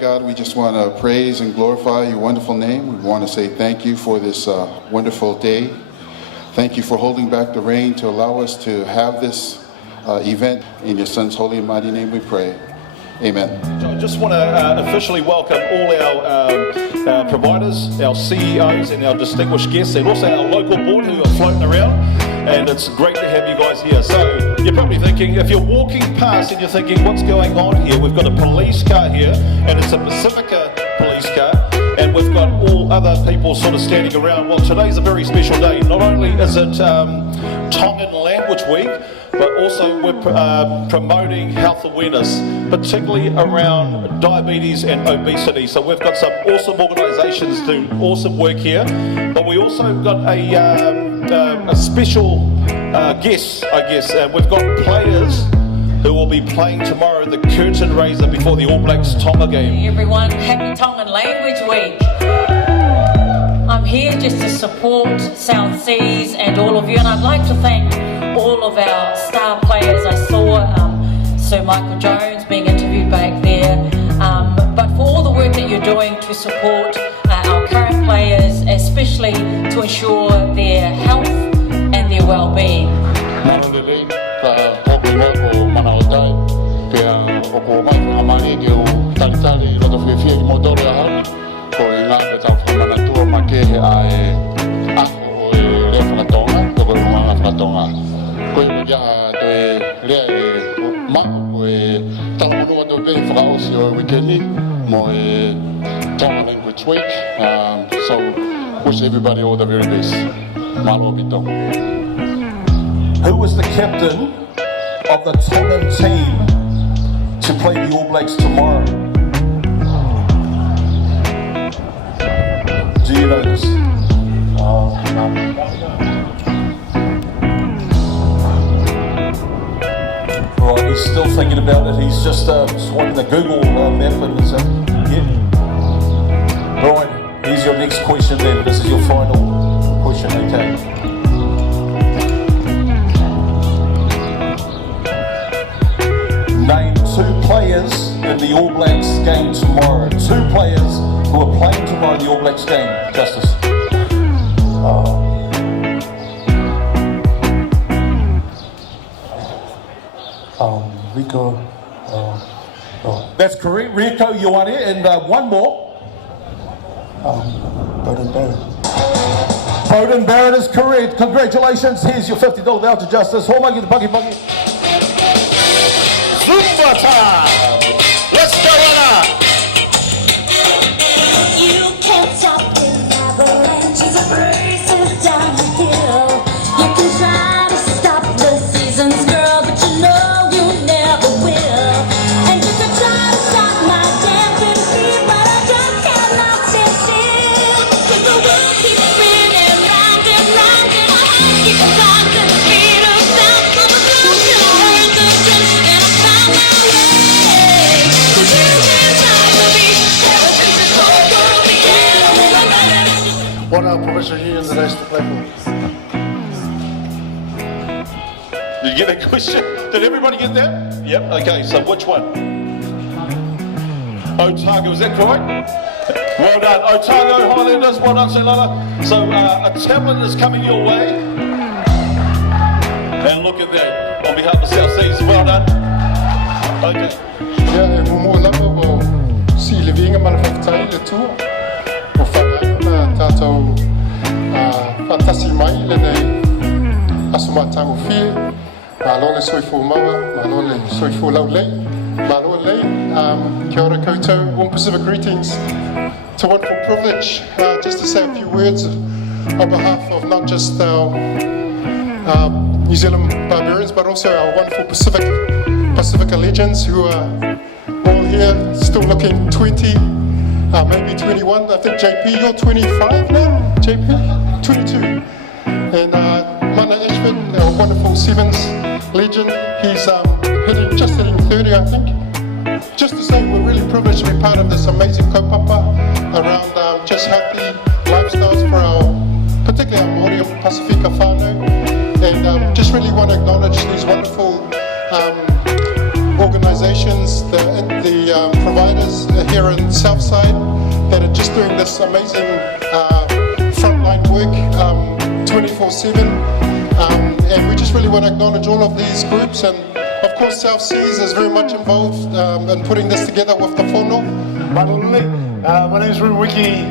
God, we just want to praise and glorify your wonderful name. We want to say thank you for this wonderful day. Thank you for holding back the rain to allow us to have this event. In your Son's holy and mighty name we pray. Amen. I just want to officially welcome all our providers, our CEOs and our distinguished guests, and also our local board who are floating around. And it's great to have you guys here. So you're probably thinking, if you're walking past and you're thinking, what's going on here? We've got a police car here, and it's a Pacifica police car, and we've got all other people sort of standing around. Well, today's a very special day. Not only is it Tongan Language Week, but also we're promoting health awareness, particularly around diabetes and obesity. So we've got some awesome organisations doing awesome work here, but we also got a special guest, I guess. We've got players who will be playing tomorrow, the curtain raiser before the All Blacks Tonga game. Hey everyone, happy Tongan Language Week. I'm here just to support SouthSeas and all of you, and I'd like to thank all of our star players. I saw Sir Michael Jones being interviewed back there, but for all the work that you're doing to support our current players, especially to ensure their health and their well-being. Language Week, so wish everybody all the very best. Malo Bito. Who was the captain of the Tongan team to play the All Blacks tomorrow? Do you know this? Right, he's still thinking about it. He's just swiping the Google map and yeah. Brian, here's your next question then. This is your final question, okay? Name 2 players in the All Blacks game tomorrow. 2 players who are playing tomorrow in the All Blacks game. Justice. Rico. That's correct. Rico Ioane, and one more. Bowden Barrett. Bowden Barrett is correct. Congratulations. Here's your $50 voucher, Justice. Hormogi the buggy. Zumba time. Let's go, Anna. You can't stop the avalanches of races down the hill. You can try to stop the seasons, girl, but you know you never will. And you can try to stop my dancing feet, but I just cannot sit still. 'Cause the world keeps spinning round and round, and I keep rising the speed of sound. So the clouds can hold the dust, and I found my way. 'Cause you can't stop me ever since this whole world began. What are Professor He and the rest to play for? Did you get that question? Did everybody get that? Yep. Okay, so which one? Otago, is that correct? Well done. Otago, Highlanders, well done, Selana. So a tablet is coming your way. And look at that. On behalf of SouthSeas, well done. Okay. Ja, goedemorgen allemaal. Zie je weer maar van vertellen toe. Of vandaag dat fantastisch mij en asumatang vier. Maar lol is zo voor mama, maar lol is zo voor lauw. Maar lol kia ora koutou, warm Pacific greetings. It's a wonderful privilege just to say a few words on behalf of not just our New Zealand barbarians, but also our wonderful Pacifica legends who are all here, still looking 20, maybe 21. I think JP, you're 25 now? JP? 22. And Mana Ashford, our wonderful Sevens legend, he's just hitting 30, I think. Just to say, we're really privileged to be part of this amazing kaupapa around just healthy lifestyles for particularly our Māori Pacifica whānau. And just really want to acknowledge these wonderful organisations organisations, the providers here in Southside that are just doing this amazing frontline work 24/7. And we just really want to acknowledge all of these groups, and of course SouthSeas is very much involved in putting this together with the whānau. My name is Ruben Wiki.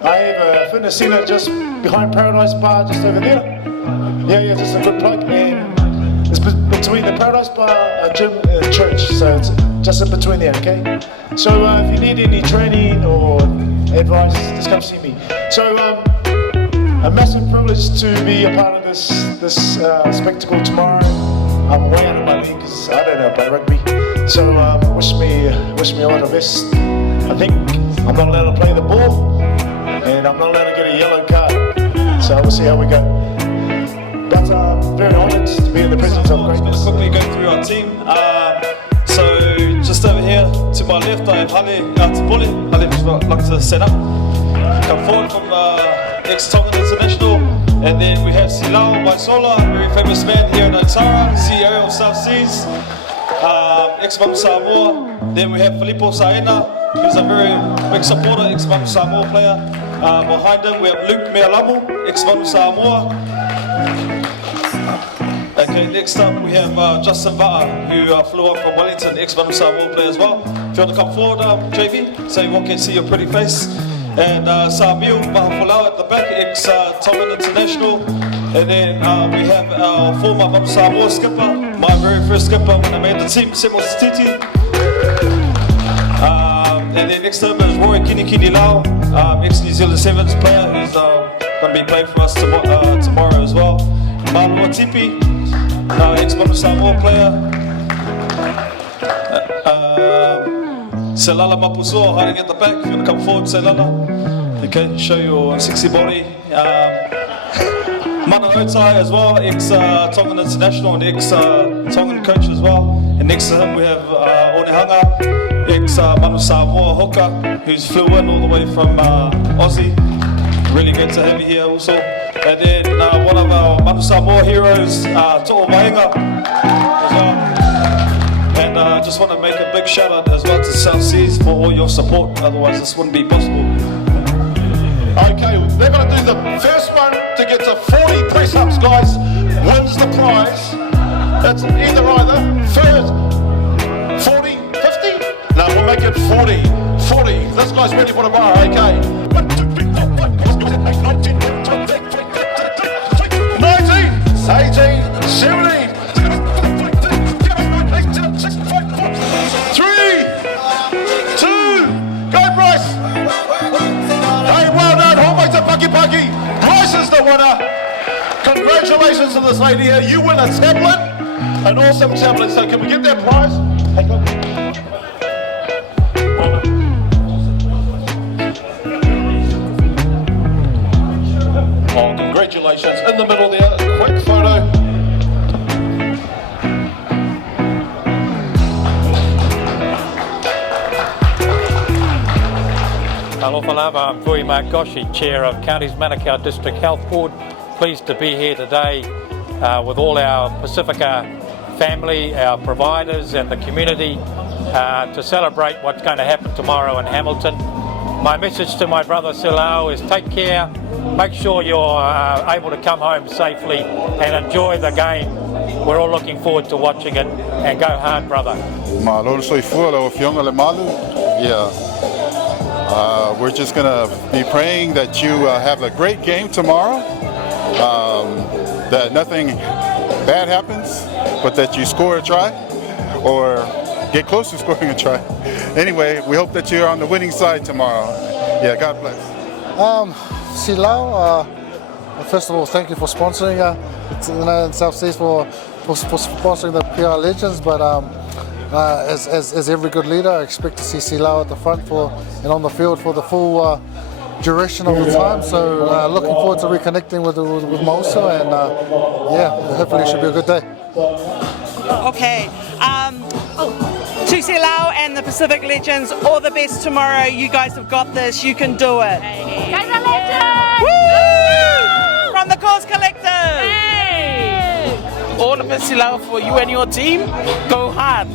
I have a fitness centre just behind Paradise Bar, just over there. Yeah, just a good plug. And it's between the Paradise Bar, a gym, and a church, so it's just in between there, okay? So if you need any training or advice, just come see me. So a massive privilege to be a part of this spectacle tomorrow. I'm way out of my league because I don't know about rugby. So wish me all the best. I think I'm not allowed to play the ball, and I'm not allowed to get a yellow card. So we'll see how we go. But I'm very honoured to be in the presence of greatness. I'm just going to quickly go through our team. So just over here to my left, I have Hale Atipole. Hale would like to set up. Come forward from ex-Tongan International. And then we have Silao Waisola, a very famous man here in Otara, CEO of SouthSeas, ex-Mam Samoa. Then we have Filippo Saena, who's a very big supporter, ex-Mam Samoa player. Behind him we have Luke Mealamu, ex-Mam Samoa. Okay, next up we have Justin Va'a, who flew up from Wellington, ex-Mam Samoa player as well. If you want to come forward, JV, so everyone can see your pretty face. And Samuel Mahafulau at the back, ex-Tongan International. And then we have our former Mam Samoa skipper, my very first skipper when I made the team, Semo Stiti. And then next up is Roy Kinikini Lau, ex-New Zealand Sevens player, who's going to be playing for us tomorrow as well. Malua Tipi, ex-Mam Samoa player. Selala Mapuso hiding at the back. If you want to come forward, Selala. Okay, show your sexy body. Mana Otai as well, ex-Tongan International and ex-Tongan coach as well. And next to him we have Onehanga, ex-Manu Samoa Hoka, who's flew in all the way from Aussie. Really great to have you here also. And then one of our Manu Samoa heroes, To'o Maenga as well. And I just want to make a big shout out as well to SouthSeas for all your support, otherwise this wouldn't be possible. Okay, they're going to do the first one to get to 40 press-ups, guys, wins the prize. It's either. First, 40, 50? No, we'll make it 40. 40. This guy's ready for the bar, okay. 1, 2, 3, 4, 5, 19, 18, 17. 3, 2, go Bryce! Hey, well done, homemade to Paki Paki. Bryce is the winner. Congratulations to this lady here. You win a tablet, an awesome tablet. So can we get that prize? Hey, look. Oh, congratulations. In the middle there, quick photo. Alofa lava, I'm Vui Markoshi, Chair of Counties Manukau District Health Board. Pleased to be here today with all our Pacifica family, our providers and the community to celebrate what's going to happen tomorrow in Hamilton. My message to my brother Silao is take care, make sure you're able to come home safely and enjoy the game. We're all looking forward to watching it, and go hard, brother. We're just going to be praying that you have a great game tomorrow, that nothing bad happens, but that you score a try or get close to scoring a try. Anyway, we hope that you're on the winning side tomorrow. Yeah, God bless. Silao, first of all, thank you for sponsoring SouthSeas for sponsoring the PR Legends, but as every good leader, I expect to see Silao at the front and on the field for the full duration of the time. So looking forward to reconnecting with Mausa, and hopefully it should be a good day. Okay. To Silao and the Pacific Legends, all the best tomorrow. You guys have got this. You can do it. Guys are legends! Woo! From the Cause Collective. Hey! All the best Silao for you and your team. Go hard.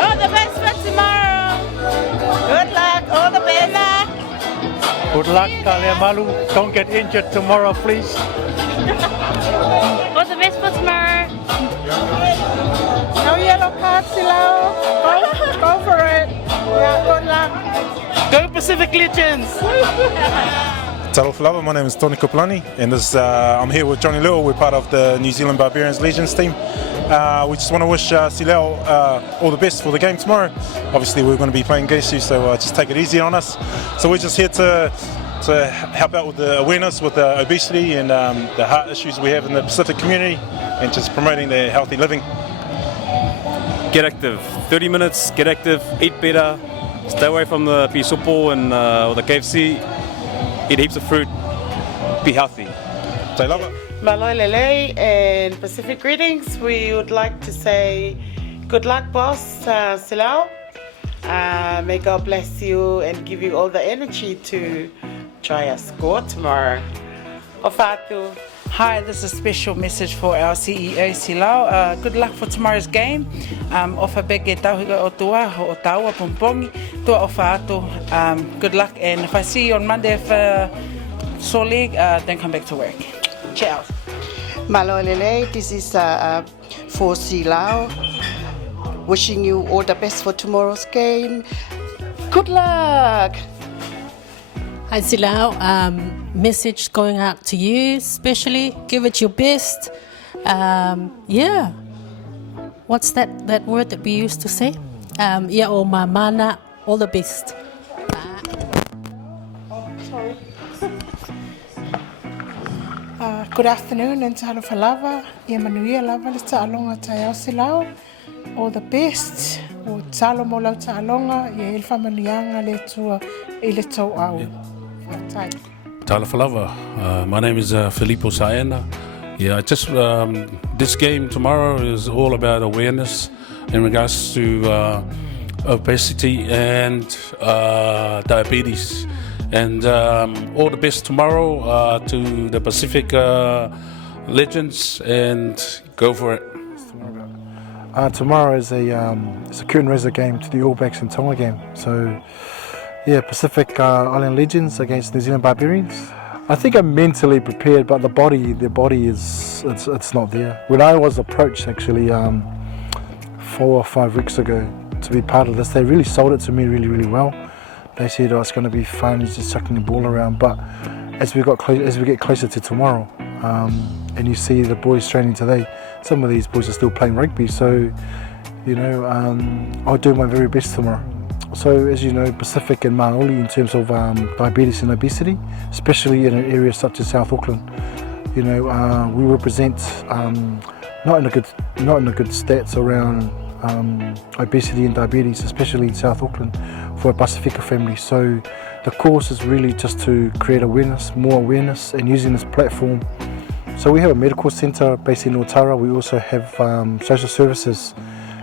All the best for tomorrow. Good luck. All the best. Good luck, Talia Malu. Don't get injured tomorrow, please. All the best for tomorrow. No yellow card, Silao. Go for it. Yeah, good luck. Go Pacific Legends. Talofa, my name is Tony Koplani, and I'm here with Johnny Little. We're part of the New Zealand Barbarians Legends team. We just want to wish Silao all the best for the game tomorrow. Obviously, we're going to be playing Gesu, so just take it easy on us. So we're just here to help out with the awareness with the obesity and the heart issues we have in the Pacific community, and just promoting their healthy living. Get active. 30 minutes, get active, eat better, stay away from the pisopo and or the KFC, eat heaps of fruit, be healthy. Say love it. Maloi Lele and Pacific greetings. We would like to say good luck, boss Silao. May God bless you and give you all the energy to try a score tomorrow. Ofatu. Hi, this is a special message for our CEO Silao. Good luck for tomorrow's game. Ofa bege tauhiga o tua o taua pumpongi. Tua ofa atu. Good luck, and if I see you on Monday for Soul League, then come back to work. Ciao. Malolele, this is for Silao. Wishing you all the best for tomorrow's game. Good luck. Hi Silao, message going out to you especially. Give it your best. Yeah. What's that word that we used to say? Yeah, o mamana, all the best. Good afternoon, and talofa lava. Ia manuia lava le ta'alonga tai Silao. All the best. O talo mo lau ta'alonga. Ia ilfa manuianga le tua i le tau au. Talafalava. My name is Filippo Saena. Yeah, just this game tomorrow is all about awareness in regards to obesity and diabetes. And all the best tomorrow to the Pacific Legends, and go for it. Tomorrow is a curtain raiser game to the All Blacks and Tonga game. So. Yeah, Pacific Island Legends against New Zealand Barbarians. I think I'm mentally prepared, but the body is it's not there. When I was approached actually 4 or 5 weeks ago to be part of this, they really sold it to me really well. They said, "Oh, it's going to be fun, it's just chucking the ball around." But as we get closer to tomorrow, and you see the boys training today, some of these boys are still playing rugby. So, you know, I'll do my very best tomorrow. So, as you know, Pacific and Maoli in terms of diabetes and obesity, especially in an area such as South Auckland, you know, we represent not in a good stats around obesity and diabetes, especially in South Auckland for a Pacifica family. So, the course is really just to create awareness, more awareness, and using this platform. So, we have a medical centre based in Otara. We also have social services.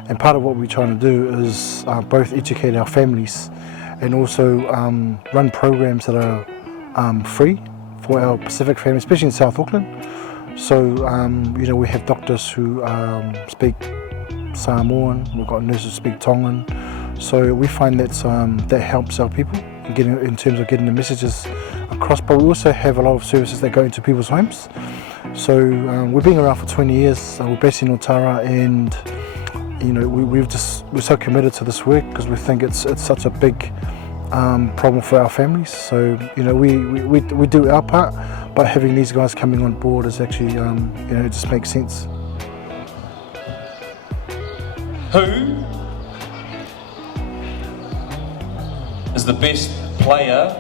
And part of what we're trying to do is both educate our families and also run programs that are free for our Pacific families, especially in South Auckland. So, you know, we have doctors who speak Samoan, we've got nurses who speak Tongan. So we find that helps our people in terms of getting the messages across. But we also have a lot of services that go into people's homes. So we've been around for 20 years. We're based in Otara, and you know, we're so committed to this work because we think it's such a big problem for our families. So, you know, we do our part, but having these guys coming on board is actually, you know, it just makes sense. Who is the best player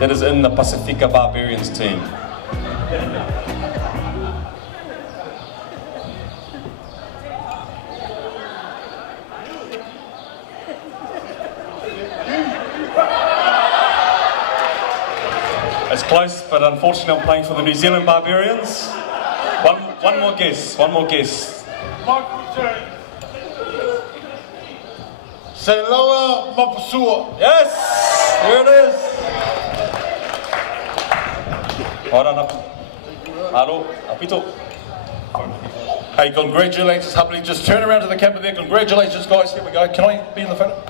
that is in the Pacifica Barbarians team? It's close, but unfortunately I'm playing for the New Zealand Barbarians. One more guess. Seloa Mapusua. Yes, here it is. Hold on up. Aro, apito. Hey, congratulations, Hubley. Just turn around to the camera there. Congratulations, guys. Here we go. Can I be in the photo?